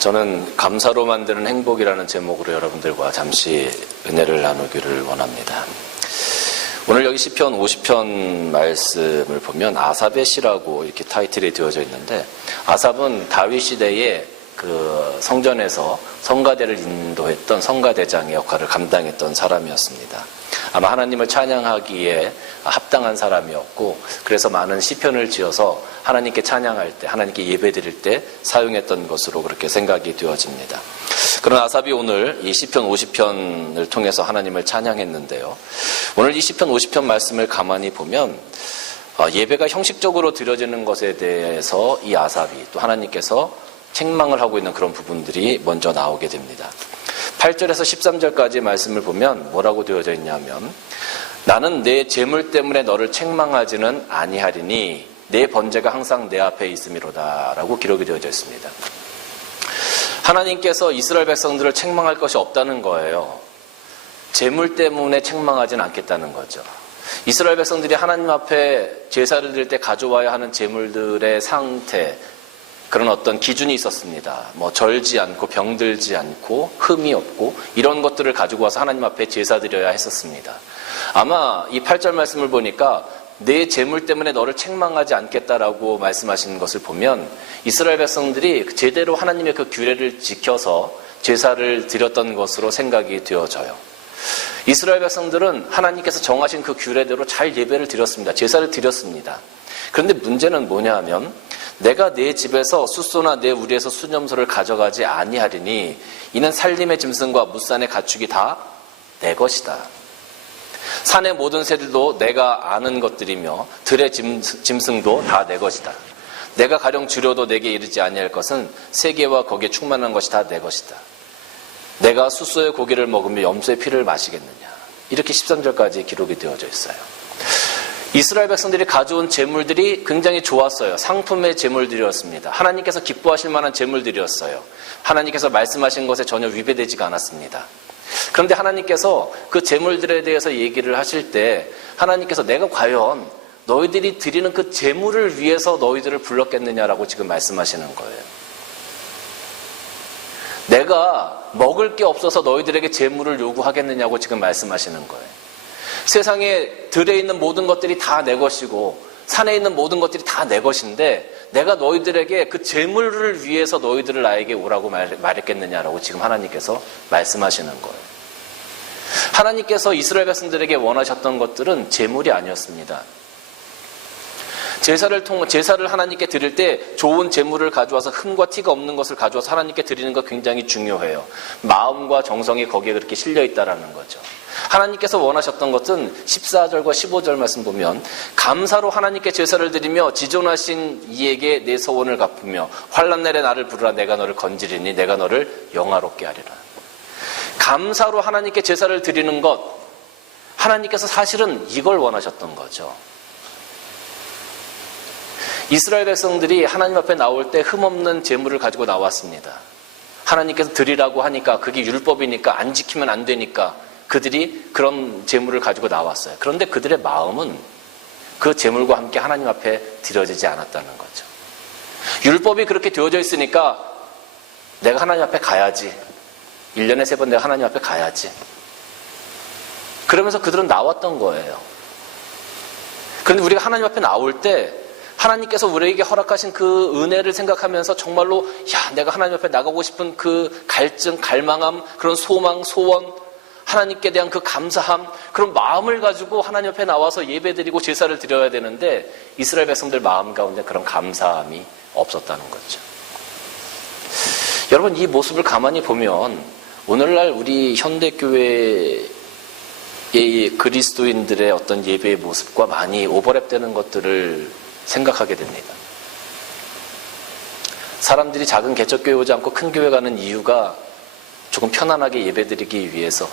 저는 감사로 만드는 행복이라는 제목으로 여러분들과 잠시 은혜를 나누기를 원합니다. 오늘 여기 시편 50편 말씀을 보면 아삽의 시라고 이렇게 타이틀이 되어져 있는데, 아삽은 다윗 시대에 그 성전에서 성가대를 인도했던 성가대장의 역할을 감당했던 사람이었습니다. 아마 하나님을 찬양하기에 합당한 사람이었고, 그래서 많은 시편을 지어서 하나님께 찬양할 때, 하나님께 예배드릴 때 사용했던 것으로 그렇게 생각이 되어집니다. 그런 아삽이 오늘 이 시편 50편을 통해서 하나님을 찬양했는데요. 오늘 이 시편 50편 말씀을 가만히 보면 예배가 형식적으로 드려지는 것에 대해서 이 아삽이 또 하나님께서 책망을 하고 있는 그런 부분들이 먼저 나오게 됩니다. 8절에서 13절까지 말씀을 보면 뭐라고 되어져 있냐면, 나는 내 재물 때문에 너를 책망하지는 아니하리니 내 번제가 항상 내 앞에 있음이로다 라고 기록이 되어져 있습니다. 하나님께서 이스라엘 백성들을 책망할 것이 없다는 거예요. 재물 때문에 책망하지는 않겠다는 거죠. 이스라엘 백성들이 하나님 앞에 제사를 드릴 때 가져와야 하는 재물들의 상태, 그런 어떤 기준이 있었습니다. 절지 않고 병들지 않고 흠이 없고 이런 것들을 가지고 와서 하나님 앞에 제사 드려야 했었습니다. 아마 이 8절 말씀을 보니까 내 재물 때문에 너를 책망하지 않겠다라고 말씀하시는 것을 보면 이스라엘 백성들이 제대로 하나님의 그 규례를 지켜서 제사를 드렸던 것으로 생각이 되어져요. 이스라엘 백성들은 하나님께서 정하신 그 규례대로 잘 예배를 드렸습니다. 제사를 드렸습니다. 그런데 문제는 뭐냐 하면, 내가 내 집에서 숫소나 내 우리에서 수념소를 가져가지 아니하리니 이는 살림의 짐승과 무산의 가축이 다 내 것이다. 산의 모든 새들도 내가 아는 것들이며 들의 짐승도 다 내 것이다. 내가 가령 줄여도 내게 이르지 아니할 것은 세계와 거기에 충만한 것이 다 내 것이다. 내가 숫소의 고기를 먹으며 염소의 피를 마시겠느냐. 이렇게 13절까지 기록이 되어져 있어요. 이스라엘 백성들이 가져온 제물들이 굉장히 좋았어요. 상품의 제물들이었습니다. 하나님께서 기뻐하실 만한 제물들이었어요. 하나님께서 말씀하신 것에 전혀 위배되지가 않았습니다. 그런데 하나님께서 그 제물들에 대해서 얘기를 하실 때, 하나님께서 내가 과연 너희들이 드리는 그 제물을 위해서 너희들을 불렀겠느냐라고 지금 말씀하시는 거예요. 내가 먹을 게 없어서 너희들에게 제물을 요구하겠느냐고 지금 말씀하시는 거예요. 세상에 들에 있는 모든 것들이 다 내 것이고 산에 있는 모든 것들이 다 내 것인데 내가 너희들에게 그 재물을 위해서 너희들을 나에게 오라고 말했겠느냐라고 지금 하나님께서 말씀하시는 거예요. 하나님께서 이스라엘 백성들에게 원하셨던 것들은 재물이 아니었습니다. 제사를 하나님께 드릴 때 좋은 재물을 가져와서 흠과 티가 없는 것을 가져와서 하나님께 드리는 거 굉장히 중요해요. 마음과 정성이 거기에 그렇게 실려 있다라는 거죠. 하나님께서 원하셨던 것은 14절과 15절 말씀 보면, 감사로 하나님께 제사를 드리며 지존하신 이에게 내 소원을 갚으며 환난 날에 나를 부르라. 내가 너를 건지리니 내가 너를 영화롭게 하리라. 감사로 하나님께 제사를 드리는 것, 하나님께서 사실은 이걸 원하셨던 거죠. 이스라엘 백성들이 하나님 앞에 나올 때 흠없는 제물을 가지고 나왔습니다. 하나님께서 드리라고 하니까, 그게 율법이니까 안 지키면 안 되니까 그들이 그런 제물을 가지고 나왔어요. 그런데 그들의 마음은 그 제물과 함께 하나님 앞에 드려지지 않았다는 거죠. 율법이 그렇게 되어져 있으니까 내가 하나님 앞에 가야지. 1년에 3번 내가 하나님 앞에 가야지. 그러면서 그들은 나왔던 거예요. 그런데 우리가 하나님 앞에 나올 때 하나님께서 우리에게 허락하신 그 은혜를 생각하면서 정말로 내가 하나님 앞에 나가고 싶은 그 갈증, 갈망함, 그런 소망, 소원, 하나님께 대한 그 감사함, 그런 마음을 가지고 하나님 앞에 나와서 예배드리고 제사를 드려야 되는데 이스라엘 백성들 마음 가운데 그런 감사함이 없었다는 거죠. 여러분, 이 모습을 가만히 보면 오늘날 우리 현대교회의 그리스도인들의 어떤 예배의 모습과 많이 오버랩되는 것들을 생각하게 됩니다. 사람들이 작은 개척교회 오지 않고 큰 교회 가는 이유가 조금 편안하게 예배드리기 위해서,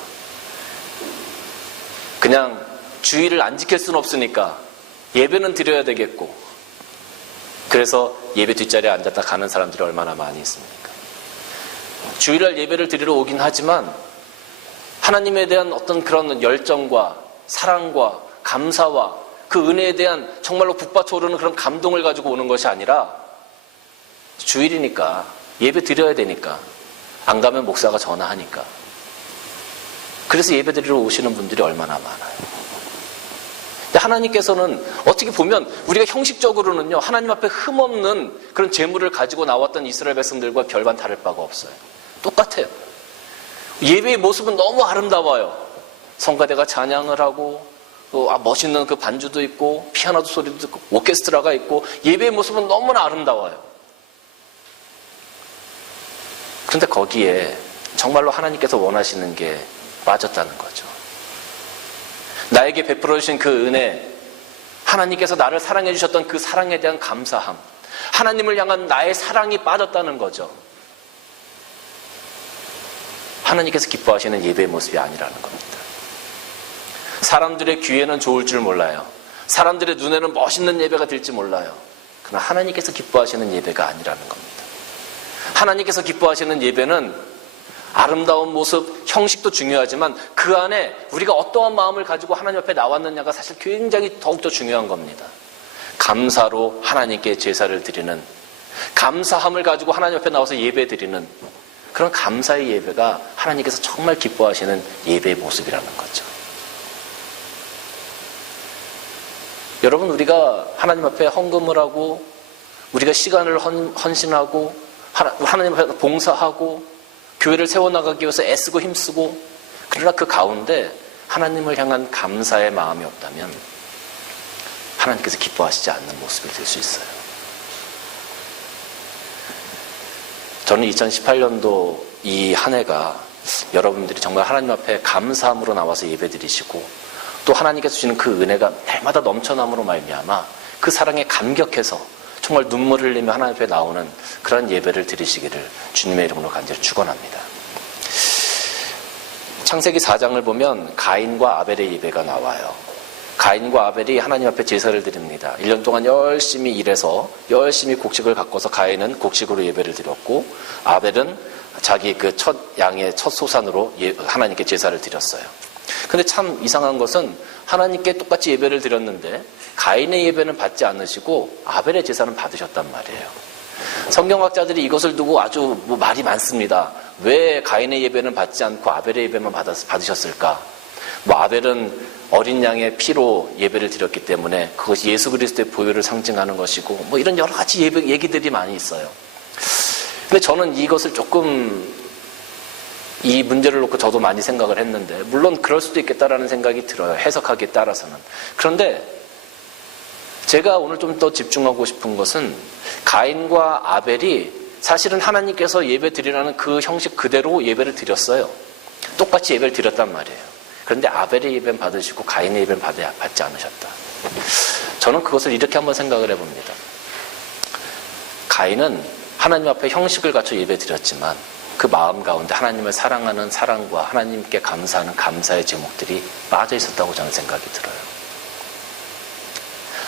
그냥 주의를 안 지킬 수는 없으니까 예배는 드려야 되겠고, 그래서 예배 뒷자리에 앉았다 가는 사람들이 얼마나 많이 있습니까? 주일날 예배를 드리러 오긴 하지만 하나님에 대한 어떤 그런 열정과 사랑과 감사와 그 은혜에 대한 정말로 북받쳐 오르는 그런 감동을 가지고 오는 것이 아니라, 주일이니까 예배 드려야 되니까. 안 가면 목사가 전화하니까. 그래서 예배 드리러 오시는 분들이 얼마나 많아요. 근데 하나님께서는 어떻게 보면 우리가 형식적으로는요, 하나님 앞에 흠없는 그런 재물을 가지고 나왔던 이스라엘 백성들과 별반 다를 바가 없어요. 똑같아요. 예배의 모습은 너무 아름다워요. 성가대가 찬양을 하고, 또 멋있는 그 반주도 있고, 피아노 소리도 듣고, 오케스트라가 있고, 예배의 모습은 너무나 아름다워요. 그런데 거기에 정말로 하나님께서 원하시는 게 빠졌다는 거죠. 나에게 베풀어 주신 그 은혜, 하나님께서 나를 사랑해 주셨던 그 사랑에 대한 감사함, 하나님을 향한 나의 사랑이 빠졌다는 거죠. 하나님께서 기뻐하시는 예배의 모습이 아니라는 겁니다. 사람들의 귀에는 좋을 줄 몰라요. 사람들의 눈에는 멋있는 예배가 될지 몰라요. 그러나 하나님께서 기뻐하시는 예배가 아니라는 겁니다. 하나님께서 기뻐하시는 예배는 아름다운 모습, 형식도 중요하지만 그 안에 우리가 어떠한 마음을 가지고 하나님 앞에 나왔느냐가 사실 굉장히 더욱더 중요한 겁니다. 감사로 하나님께 제사를 드리는, 감사함을 가지고 하나님 앞에 나와서 예배 드리는 그런 감사의 예배가 하나님께서 정말 기뻐하시는 예배의 모습이라는 거죠. 여러분, 우리가 하나님 앞에 헌금을 하고 우리가 시간을 헌신하고 하나님 앞에 봉사하고 교회를 세워나가기 위해서 애쓰고 힘쓰고, 그러나 그 가운데 하나님을 향한 감사의 마음이 없다면 하나님께서 기뻐하시지 않는 모습이 될 수 있어요. 저는 2018년도 이 한 해가 여러분들이 정말 하나님 앞에 감사함으로 나와서 예배드리시고 또 하나님께서 주시는 그 은혜가 날마다 넘쳐남으로 말미암아 그 사랑에 감격해서 정말 눈물을 흘리며 하나님 앞에 나오는 그런 예배를 드리시기를 주님의 이름으로 간절히 축원합니다. 창세기 4장을 보면 가인과 아벨의 예배가 나와요. 가인과 아벨이 하나님 앞에 제사를 드립니다. 1년 동안 열심히 일해서 열심히 곡식을 가꿔서 가인은 곡식으로 예배를 드렸고 아벨은 자기 그 첫 양의 첫 소산으로 하나님께 제사를 드렸어요. 근데 참 이상한 것은 하나님께 똑같이 예배를 드렸는데 가인의 예배는 받지 않으시고 아벨의 제사는 받으셨단 말이에요. 성경학자들이 이것을 두고 아주 말이 많습니다. 왜 가인의 예배는 받지 않고 아벨의 예배만 받으셨을까? 아벨은 어린 양의 피로 예배를 드렸기 때문에 그것이 예수 그리스도의 보혈을 상징하는 것이고 이런 여러 가지 얘기들이 많이 있어요. 근데 저는 이것을 조금 이 문제를 놓고 저도 많이 생각을 했는데 물론 그럴 수도 있겠다라는 생각이 들어요. 해석하기에 따라서는. 그런데 제가 오늘 좀 더 집중하고 싶은 것은 가인과 아벨이 사실은 하나님께서 예배 드리라는 그 형식 그대로 예배를 드렸어요. 똑같이 예배를 드렸단 말이에요. 그런데 아벨의 예배는 받으시고 가인의 예배는 받지 않으셨다. 저는 그것을 이렇게 한번 생각을 해봅니다. 가인은 하나님 앞에 형식을 갖춰 예배 드렸지만 그 마음 가운데 하나님을 사랑하는 사랑과 하나님께 감사하는 감사의 제목들이 빠져 있었다고 저는 생각이 들어요.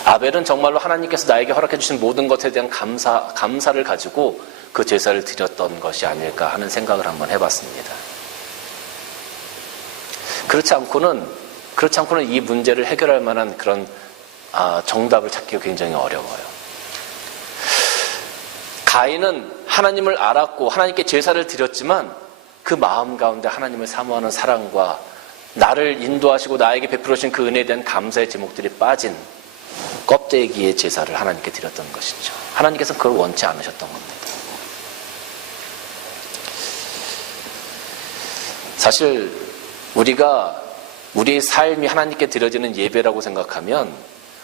아벨은 정말로 하나님께서 나에게 허락해 주신 모든 것에 대한 감사를 가지고 그 제사를 드렸던 것이 아닐까 하는 생각을 한번 해봤습니다. 그렇지 않고는 이 문제를 해결할 만한 그런 정답을 찾기가 굉장히 어려워요. 가인은 하나님을 알았고 하나님께 제사를 드렸지만 그 마음 가운데 하나님을 사모하는 사랑과 나를 인도하시고 나에게 베풀어 주신 그 은혜에 대한 감사의 제목들이 빠진 껍데기의 제사를 하나님께 드렸던 것이죠. 하나님께서는 그걸 원치 않으셨던 겁니다. 사실 우리가 우리의 삶이 하나님께 드려지는 예배라고 생각하면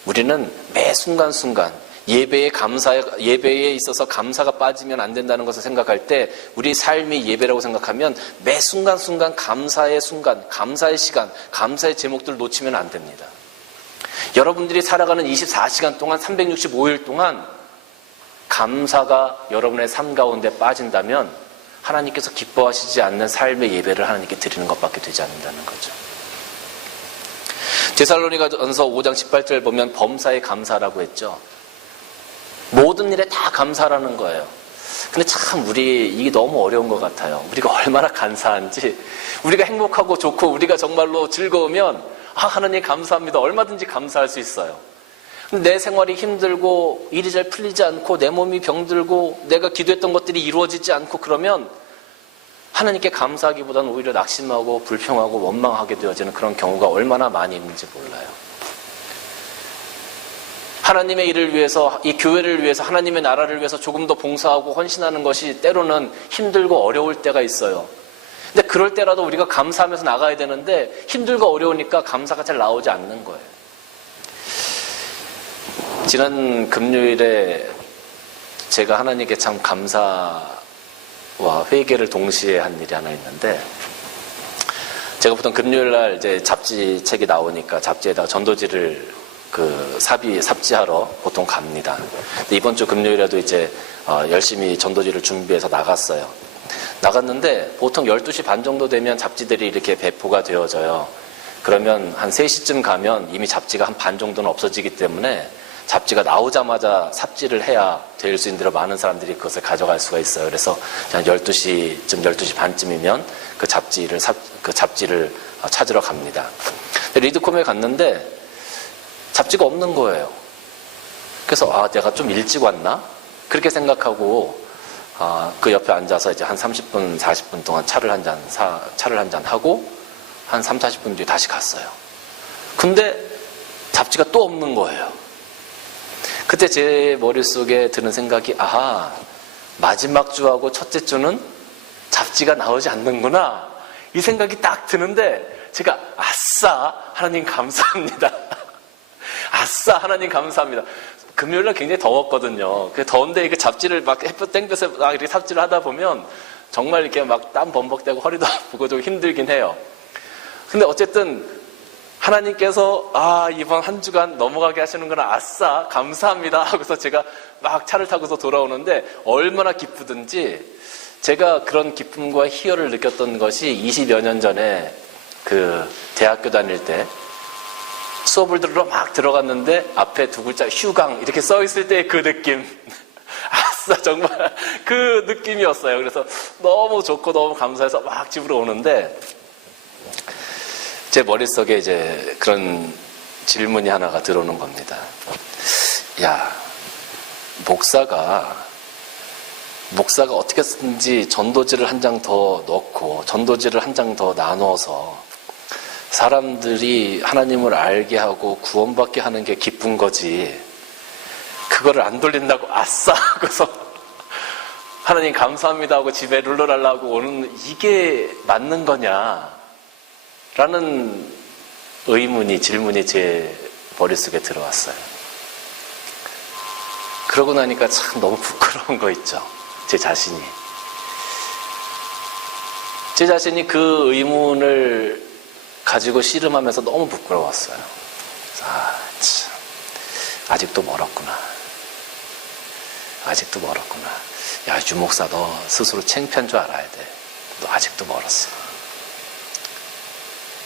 우리는 매 순간순간 예배에 있어서 감사가 빠지면 안 된다는 것을 생각할 때 우리 삶이 예배라고 생각하면 매 순간순간 감사의 순간, 감사의 시간, 감사의 제목들을 놓치면 안 됩니다. 여러분들이 살아가는 24시간 동안 365일 동안 감사가 여러분의 삶 가운데 빠진다면 하나님께서 기뻐하시지 않는 삶의 예배를 하나님께 드리는 것밖에 되지 않는다는 거죠. 데살로니가전서 5장 18절 보면 범사에 감사라고 했죠. 모든 일에 다 감사라는 거예요. 근데 참 이게 너무 어려운 것 같아요. 우리가 얼마나 감사한지, 우리가 행복하고 좋고 우리가 정말로 즐거우면 하나님 감사합니다. 얼마든지 감사할 수 있어요. 내 생활이 힘들고 일이 잘 풀리지 않고 내 몸이 병들고 내가 기도했던 것들이 이루어지지 않고 그러면 하나님께 감사하기보다는 오히려 낙심하고 불평하고 원망하게 되어지는 그런 경우가 얼마나 많이 있는지 몰라요. 하나님의 일을 위해서, 이 교회를 위해서, 하나님의 나라를 위해서 조금 더 봉사하고 헌신하는 것이 때로는 힘들고 어려울 때가 있어요. 근데 그럴 때라도 우리가 감사하면서 나가야 되는데 힘들고 어려우니까 감사가 잘 나오지 않는 거예요. 지난 금요일에 제가 하나님께 참 감사와 회개를 동시에 한 일이 하나 있는데, 제가 보통 금요일날 이제 잡지책이 나오니까 잡지에다가 전도지를 삽지하러 보통 갑니다. 근데 이번 주 금요일에도 이제 열심히 전도지를 준비해서 나갔어요. 나갔는데 보통 12시 반 정도 되면 잡지들이 이렇게 배포가 되어져요. 그러면 한 3시쯤 가면 이미 잡지가 한 반 정도는 없어지기 때문에 잡지가 나오자마자 삽질을 해야 될 수 있는 대로 많은 사람들이 그것을 가져갈 수가 있어요. 그래서 한 12시쯤, 12시 반쯤이면 그 잡지를 찾으러 갑니다. 리드콤에 갔는데 잡지가 없는 거예요. 그래서 내가 좀 일찍 왔나? 그렇게 생각하고 그 옆에 앉아서 이제 한 30분, 40분 동안 차를 한 잔 하고 한 3, 40분 뒤에 다시 갔어요. 근데 잡지가 또 없는 거예요. 그때 제 머릿속에 드는 생각이, 마지막 주하고 첫째 주는 잡지가 나오지 않는구나, 이 생각이 딱 드는데 제가 아싸 하나님 감사합니다. 아싸 하나님 감사합니다. 금요일날 굉장히 더웠거든요. 그 더운데 이게 잡지를 막 햇볕 땡겨서 막 이렇게 삽질을 하다 보면 정말 이렇게 막 땀 범벅대고 허리도 아프고 좀 힘들긴 해요. 근데 어쨌든 하나님께서 이번 한 주간 넘어가게 하시는구나, 아싸 감사합니다 하고서 제가 막 차를 타고서 돌아오는데 얼마나 기쁘든지, 제가 그런 기쁨과 희열을 느꼈던 것이 20여 년 전에 그 대학교 다닐 때 수업을 들으러 막 들어갔는데 앞에 두 글자 휴강 이렇게 써 있을 때의 그 느낌, 아싸, 정말 그 느낌이었어요. 그래서 너무 좋고 너무 감사해서 막 집으로 오는데 제 머릿속에 이제 그런 질문이 하나가 들어오는 겁니다. 야, 목사가 어떻게든지 전도지를 한 장 더 넣고 전도지를 한 장 더 나눠서 사람들이 하나님을 알게 하고 구원받게 하는 게 기쁜 거지, 그거를 안 돌린다고 아싸 하고서 하나님 감사합니다 하고 집에 룰루랄라 하고 오는, 이게 맞는 거냐 라는 질문이 제 머릿속에 들어왔어요. 그러고 나니까 참 너무 부끄러운 거 있죠. 제 자신이 그 의문을 가지고 씨름하면서 너무 부끄러웠어요. 참, 아직도 멀었구나. 야, 유목사, 너 스스로 창피한 줄 알아야 돼. 너 아직도 멀었어.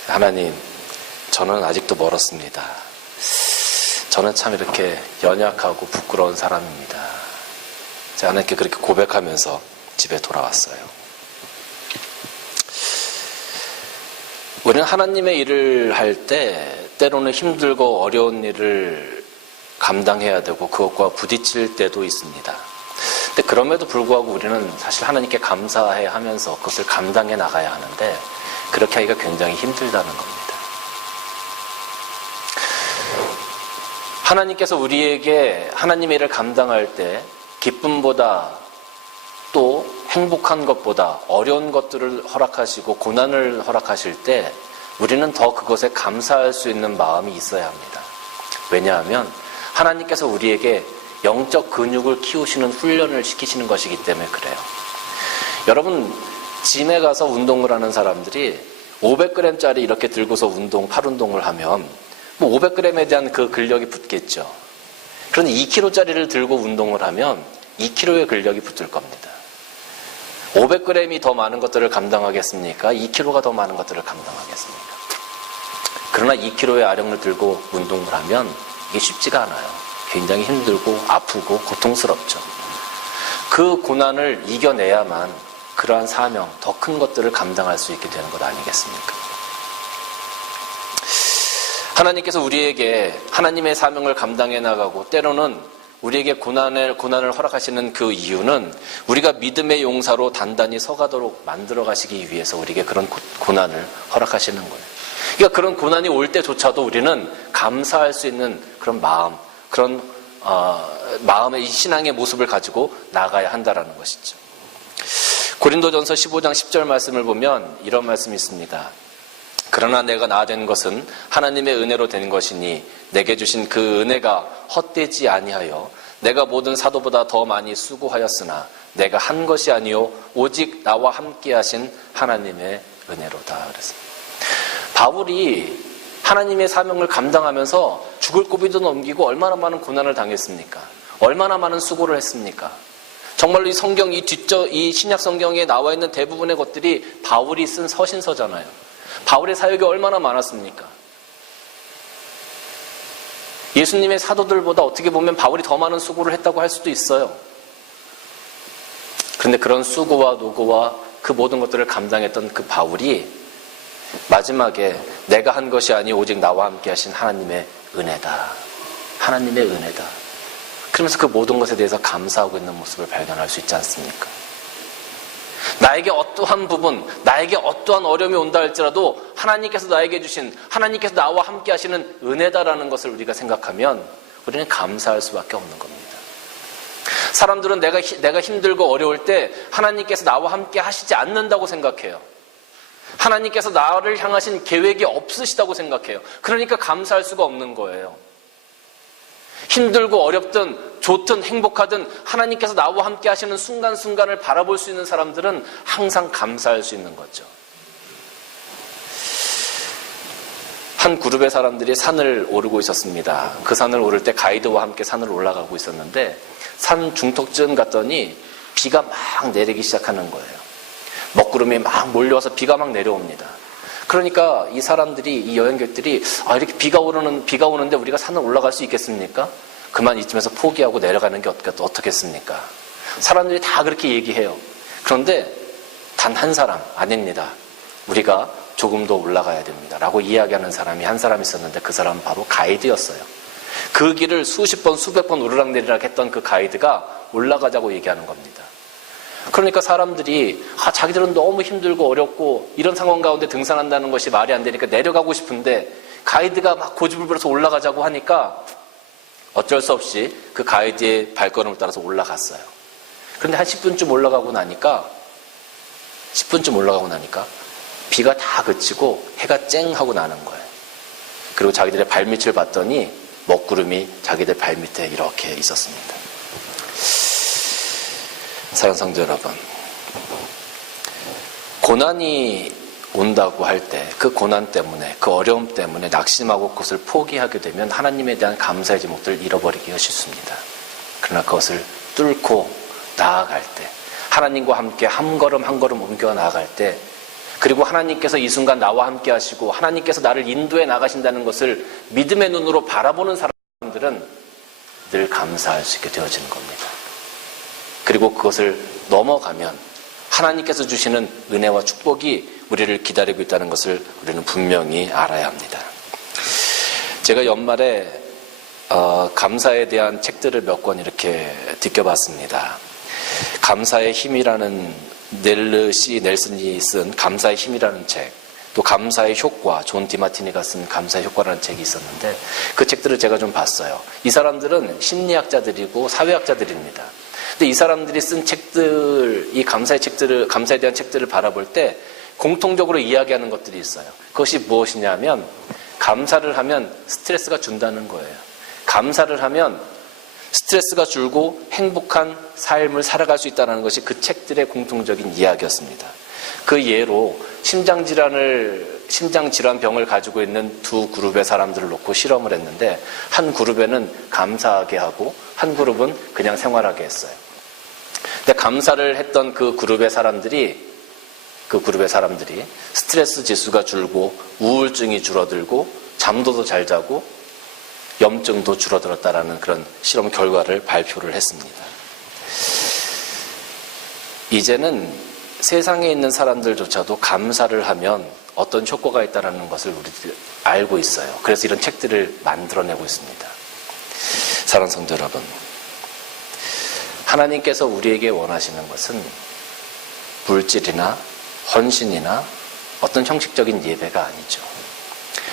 하나님, 저는 아직도 멀었습니다. 저는 참 이렇게 연약하고 부끄러운 사람입니다. 제가 하나님께 그렇게 고백하면서 집에 돌아왔어요. 우리는 하나님의 일을 할 때 때로는 힘들고 어려운 일을 감당해야 되고 그것과 부딪힐 때도 있습니다. 근데 그럼에도 불구하고 우리는 사실 하나님께 감사해 하면서 그것을 감당해 나가야 하는데, 그렇게 하기가 굉장히 힘들다는 겁니다. 하나님께서 우리에게 하나님의 일을 감당할 때 기쁨보다 또 행복한 것보다 어려운 것들을 허락하시고 고난을 허락하실 때 우리는 더 그것에 감사할 수 있는 마음이 있어야 합니다. 왜냐하면 하나님께서 우리에게 영적 근육을 키우시는 훈련을 시키시는 것이기 때문에 그래요. 여러분, 짐에 가서 운동을 하는 사람들이 500g짜리 이렇게 들고서 팔 운동을 하면 500g에 대한 그 근력이 붙겠죠. 그런데 2kg짜리를 들고 운동을 하면 2kg의 근력이 붙을 겁니다. 500g이 더 많은 것들을 감당하겠습니까? 2kg가 더 많은 것들을 감당하겠습니까? 그러나 2kg의 아령을 들고 운동을 하면 이게 쉽지가 않아요. 굉장히 힘들고 아프고 고통스럽죠. 그 고난을 이겨내야만 그러한 사명, 더 큰 것들을 감당할 수 있게 되는 것 아니겠습니까? 하나님께서 우리에게 하나님의 사명을 감당해 나가고 때로는 우리에게 고난을 허락하시는 그 이유는 우리가 믿음의 용사로 단단히 서가도록 만들어 가시기 위해서 우리에게 그런 고난을 허락하시는 거예요. 그러니까 그런 고난이 올 때조차도 우리는 감사할 수 있는 그런 마음, 그런 마음의 신앙의 모습을 가지고 나가야 한다라는 것이죠. 고린도전서 15장 10절 말씀을 보면 이런 말씀이 있습니다. 그러나 내가 나된 것은 하나님의 은혜로 된 것이니 내게 주신 그 은혜가 헛되지 아니하여 내가 모든 사도보다 더 많이 수고하였으나 내가 한 것이 아니요 오직 나와 함께 하신 하나님의 은혜로다. 그랬습니다. 바울이 하나님의 사명을 감당하면서 죽을 고비도 넘기고 얼마나 많은 고난을 당했습니까? 얼마나 많은 수고를 했습니까? 정말로 이 성경, 이 신약 성경에 나와 있는 대부분의 것들이 바울이 쓴 서신서잖아요. 바울의 사역이 얼마나 많았습니까? 예수님의 사도들보다 어떻게 보면 바울이 더 많은 수고를 했다고 할 수도 있어요. 그런데 그런 수고와 노고와 그 모든 것들을 감당했던 그 바울이 마지막에 내가 한 것이 아니 오직 나와 함께 하신 하나님의 은혜다. 하나님의 은혜다. 그러면서 그 모든 것에 대해서 감사하고 있는 모습을 발견할 수 있지 않습니까? 나에게 어떠한 부분, 나에게 어떠한 어려움이 온다 할지라도 하나님께서 나에게 주신, 하나님께서 나와 함께 하시는 은혜다라는 것을 우리가 생각하면 우리는 감사할 수밖에 없는 겁니다. 사람들은 내가 힘들고 어려울 때 하나님께서 나와 함께 하시지 않는다고 생각해요. 하나님께서 나를 향하신 계획이 없으시다고 생각해요. 그러니까 감사할 수가 없는 거예요. 힘들고 어렵든 좋든 행복하든 하나님께서 나와 함께 하시는 순간순간을 바라볼 수 있는 사람들은 항상 감사할 수 있는 거죠. 한 그룹의 사람들이 산을 오르고 있었습니다. 그 산을 오를 때 가이드와 함께 산을 올라가고 있었는데 산 중턱쯤 갔더니 비가 막 내리기 시작하는 거예요. 먹구름이 막 몰려와서 비가 막 내려옵니다. 그러니까 이 사람들이, 이 여행객들이 이렇게 비가 오는데 우리가 산을 올라갈 수 있겠습니까? 그만 이쯤에서 포기하고 내려가는 게 어떻겠습니까? 사람들이 다 그렇게 얘기해요. 그런데 단 한 사람, 아닙니다. 우리가 조금 더 올라가야 됩니다. 라고 이야기하는 사람이 한 사람 있었는데 그 사람은 바로 가이드였어요. 그 길을 수십 번, 수백 번 오르락내리락 했던 그 가이드가 올라가자고 얘기하는 겁니다. 그러니까 사람들이 자기들은 너무 힘들고 어렵고 이런 상황 가운데 등산한다는 것이 말이 안 되니까 내려가고 싶은데 가이드가 막 고집을 부려서 올라가자고 하니까 어쩔 수 없이 그 가이드의 발걸음을 따라서 올라갔어요. 그런데 한 10분쯤 올라가고 나니까 비가 다 그치고 해가 쨍 하고 나는 거예요. 그리고 자기들의 발밑을 봤더니 먹구름이 자기들 발밑에 이렇게 있었습니다. 사랑하는 성도 여러분, 고난이 온다고 할 때 그 고난 때문에, 그 어려움 때문에 낙심하고 그것을 포기하게 되면 하나님에 대한 감사의 제목들을 잃어버리기가 쉽습니다. 그러나 그것을 뚫고 나아갈 때, 하나님과 함께 한 걸음 한 걸음 옮겨 나아갈 때, 그리고 하나님께서 이 순간 나와 함께 하시고 하나님께서 나를 인도해 나가신다는 것을 믿음의 눈으로 바라보는 사람들은 늘 감사할 수 있게 되어지는 겁니다. 그리고 그것을 넘어가면 하나님께서 주시는 은혜와 축복이 우리를 기다리고 있다는 것을 우리는 분명히 알아야 합니다. 제가 연말에 감사에 대한 책들을 몇 권 이렇게 뒤껴봤습니다. 감사의 힘이라는 넬슨이 쓴 감사의 힘이라는 책, 또 감사의 효과, 존 디마티니가 쓴 감사의 효과라는 책이 있었는데 그 책들을 제가 좀 봤어요. 이 사람들은 심리학자들이고 사회학자들입니다. 근데 이 사람들이 쓴 책들, 이 감사에 대한 책들을 바라볼 때 공통적으로 이야기하는 것들이 있어요. 그것이 무엇이냐면 감사를 하면 스트레스가 준다는 거예요. 감사를 하면 스트레스가 줄고 행복한 삶을 살아갈 수 있다는 것이 그 책들의 공통적인 이야기였습니다. 그 예로 심장질환병을 가지고 있는 두 그룹의 사람들을 놓고 실험을 했는데 한 그룹에는 감사하게 하고 한 그룹은 그냥 생활하게 했어요. 근데 감사를 했던 그 그룹의 사람들이 스트레스 지수가 줄고 우울증이 줄어들고 잠도 더 잘 자고 염증도 줄어들었다라는 그런 실험 결과를 발표를 했습니다. 이제는 세상에 있는 사람들조차도 감사를 하면 어떤 효과가 있다는 것을 우리들 알고 있어요. 그래서 이런 책들을 만들어내고 있습니다. 사랑하는 성도 여러분, 하나님께서 우리에게 원하시는 것은 물질이나 헌신이나 어떤 형식적인 예배가 아니죠.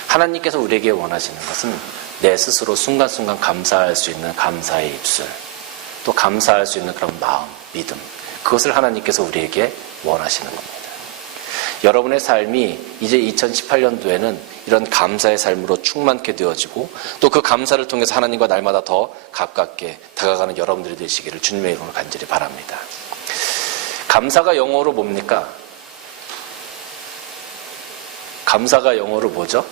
하나님께서 우리에게 원하시는 것은 내 스스로 순간순간 감사할 수 있는 감사의 입술, 또 감사할 수 있는 그런 마음, 믿음, 그것을 하나님께서 우리에게 원하시는 겁니다. 여러분의 삶이 이제 2018년도에는 이런 감사의 삶으로 충만케 되어지고 또 그 감사를 통해서 하나님과 날마다 더 가깝게 다가가는 여러분들이 되시기를 주님의 이름으로 간절히 바랍니다. 감사가 영어로 뭡니까? 감사가 영어로 뭐죠?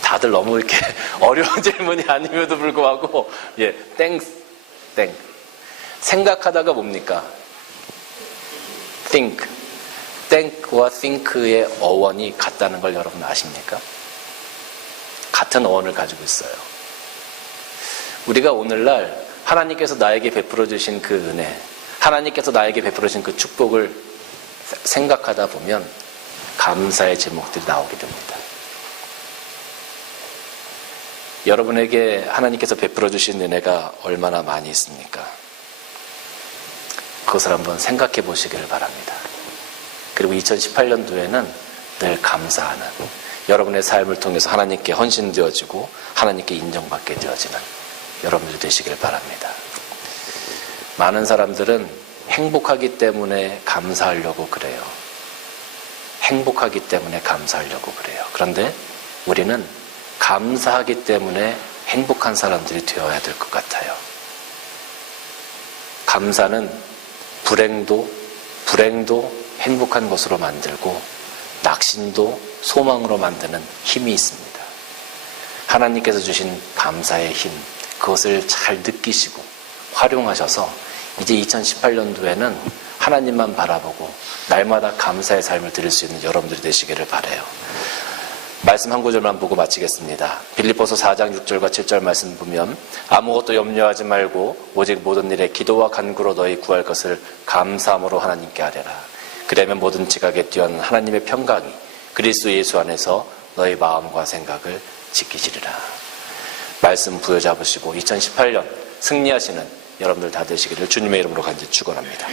다들 너무 이렇게 어려운 질문이 아님에도 불구하고 thanks. 생각하다가 뭡니까? think. think와 think의 어원이 같다는 걸 여러분 아십니까? 같은 어원을 가지고 있어요. 우리가 오늘날 하나님께서 나에게 베풀어 주신 그 은혜, 하나님께서 나에게 베풀어 주신 그 축복을 생각하다 보면 감사의 제목들이 나오게 됩니다. 여러분에게 하나님께서 베풀어 주신 은혜가 얼마나 많이 있습니까? 그것을 한번 생각해 보시기를 바랍니다. 그리고 2018년도에는 늘 감사하는, 여러분의 삶을 통해서 하나님께 헌신되어지고 하나님께 인정받게 되어지는 여러분들 되시길 바랍니다. 많은 사람들은 행복하기 때문에 감사하려고 그래요. 행복하기 때문에 감사하려고 그래요. 그런데 우리는 감사하기 때문에 행복한 사람들이 되어야 될 것 같아요. 감사는 불행도 행복한 것으로 만들고 낙심도 소망으로 만드는 힘이 있습니다. 하나님께서 주신 감사의 힘, 그것을 잘 느끼시고 활용하셔서 이제 2018년도에는 하나님만 바라보고 날마다 감사의 삶을 드릴 수 있는 여러분들이 되시기를 바라요. 말씀 한 구절만 보고 마치겠습니다. 빌립보서 4장 6절과 7절 말씀 보면 아무것도 염려하지 말고 오직 모든 일에 기도와 간구로 너희 구할 것을 감사함으로 하나님께 아뢰라. 그러면 모든 지각에 뛰어난 하나님의 평강이 그리스도 예수 안에서 너희 마음과 생각을 지키시리라. 말씀 부여잡으시고 2018년 승리하시는 여러분들 다 되시기를 주님의 이름으로 간절히 축원합니다.